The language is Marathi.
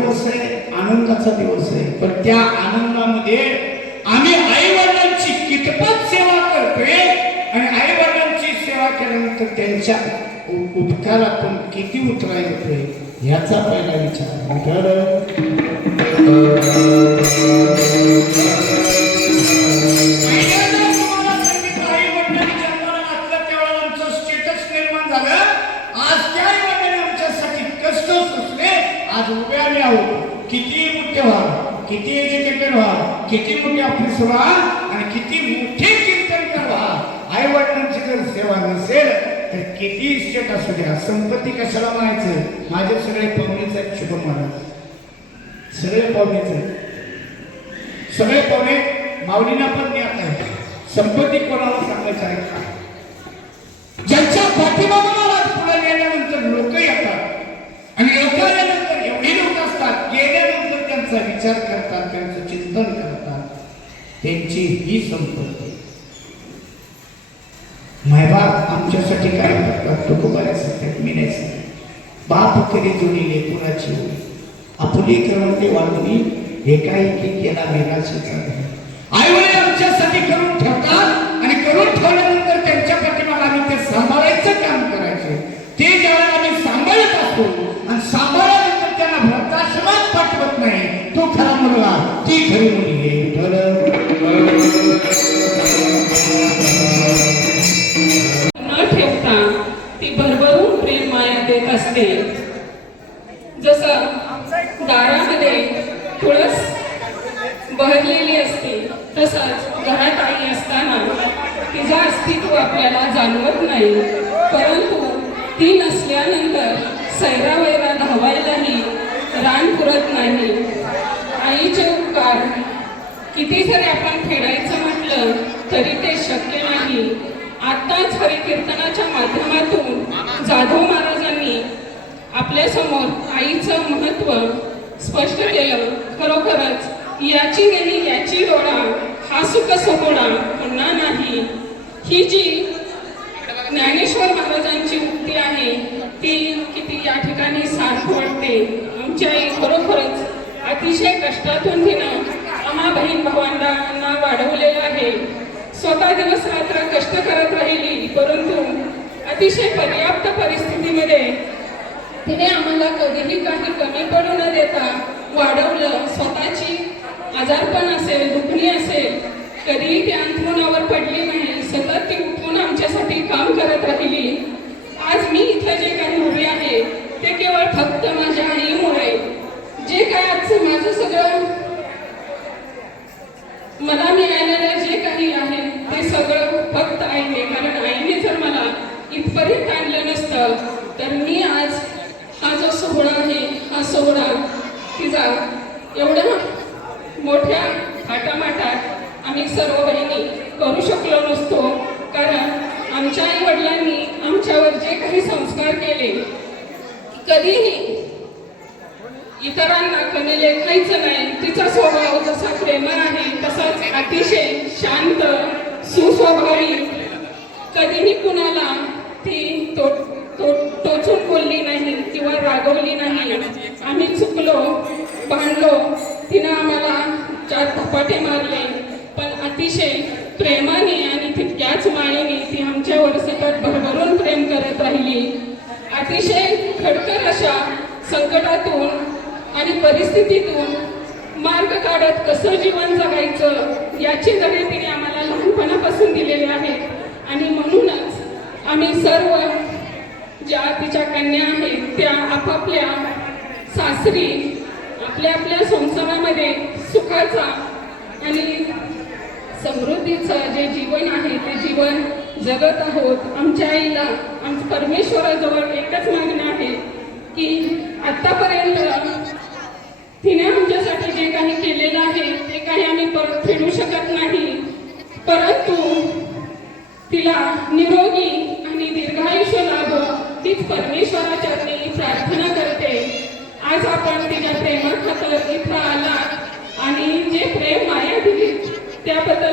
दिवस आहे आनंदाचा दिवस आहे. पण त्या आनंदामध्ये आम्ही आई वडिलांची कितपत सेवा करतोय आणि आई वडिलांची सेवा केल्यानंतर त्यांच्या उ- आपण किती उतराय येतोय याचा पहिला विचार. तर आज उभे आम्ही आहोत. किती मोठे व्हा किती एज्युकेटेड व्हा किती मोठे ऑफिस व्हा आणि किती मोठे कीर्तनकर व्हा आई वडिलांची जर सेवा नसेल तर किती इस्टेट असू द्या. संपत्ती कशाला म्हणायचं? माझे सगळे पाहुणेच आहेत शुभम महाराज. सगळे पाहुणेच आहेत. सगळे पाहुणे माऊलींना पण ज्ञात आहे संपत्ती कोणाला सांगायचं आहे? ज्यांच्या पाठीमागं पुढे गेल्यानंतर लोक येतात. आणि लोक त्यांचा विचार करतात त्यांचं चिंतन करतात त्यांची ही संपत्ती. मायबाप आमच्यासाठी काय करतात? तो कुमाऱ्यासाठी मी नाही सांगत बाप करी जुनी लेकुराची होई आपुली करवते वागणी हे काही की केला निराशेचा तो खरा मुलगा ती खरी मुलगी न ठेवता ती भरभरून प्रेम माया देत असते. जसं दारामध्ये तुळस बहरलेली असते तसंच घरात आई असताना तिचं अस्तित्व आपल्याला जाणवत नाही. परंतु ती नसल्यानंतर सैरावैरा धावायलाही रान पुरत नाही. आईचे उपकार किती जरी आपण फेडायचं म्हटलं तरी ते शक्य नाही. आत्ताच हरिकीर्तनाच्या माध्यमातून जाधव महाराजांनी आपल्यासमोर आईचं महत्त्व स्पष्ट केलं. खरोखरच याची नाही याची डोळा हा सुख सोहळा पुन्हा नाही. ही जी अतिशय कष्टातून तिनं आम्हा बहीण भावांना वाढवलेलं आहे. स्वतः दिवस रात्र कष्ट करत राहिली परंतु अतिशय पर्याप्त परिस्थितीमध्ये तिने आम्हाला कधीही काही कमी पडू न देता वाढवलं. स्वतःची आजारपण असेल दुखणी असेल कधीही ती अंथरुणावर पडली नाही. सतत ती उठून आमच्यासाठी काम करत राहिली आज मी इथं जे काही उभी आहे ते केवळ फक्त माझ्या आईमुळे जे काय आजचं माझं सगळं मला मिळालेलं जे काही आहे ते सगळं फक्त आईने कारण आईने जर मला इथपर्यंत आणलं नसतं तर मी आज हा जो सोहळा आहे हा सोहळा तिचा एवढ्या मोठ्या थाटामाटात आम्ही सर्व बहिणी करू शकलो नसतो. कारण आमच्या आई वडिलांनी आमच्यावर जे काही संस्कार केले कधीही इतरांना कमी लेखायचं नाही. तिचा स्वभाव जसा अतिशय शांत सुस्वभावी. कधीही कुणाला ती तो, तो, टोचून बोलली नाही किंवा रागवली नाही. आम्ही चुकलो भांडलो. तिनं आम्हाला चार धपाटे मारले. पण अतिशय प्रेमाने आणि तितक्याच मायेने ती आमच्यावर सतत भरभरून प्रेम करत राहिली. अतिशय खडतर अशा संकटातून आणि परिस्थितीतून मार्ग काढत कसं जीवन जगायचं याची धडे तिने आम्हाला लहानपणापासून दिलेले आहेत आणि म्हणूनच आम्ही सर्व ज्या तिच्या कन्या आहेत त्या आपापल्या सासरी आपल्या आपल्या संसारामध्ये सुखाचा आणि समृद्धीचं जे जीवन आहे ते जीवन जगत आहोत. आमच्या आईला आमच्या परमेश्वराजवळ एकच मागणं आहे की आतापर्यंत तिने जे काही केलेलं आहे ते काही आम्ही परत फेडू शकत नाही. परंतु तिला निरोगी आणि दीर्घायुष्य लाभो तीच परमेश्वराच्या चरणी प्रार्थना करते. आज आपण तिच्या प्रेमाखातर इथं आला आणि जे प्रेम माया दिली त्याबद्दल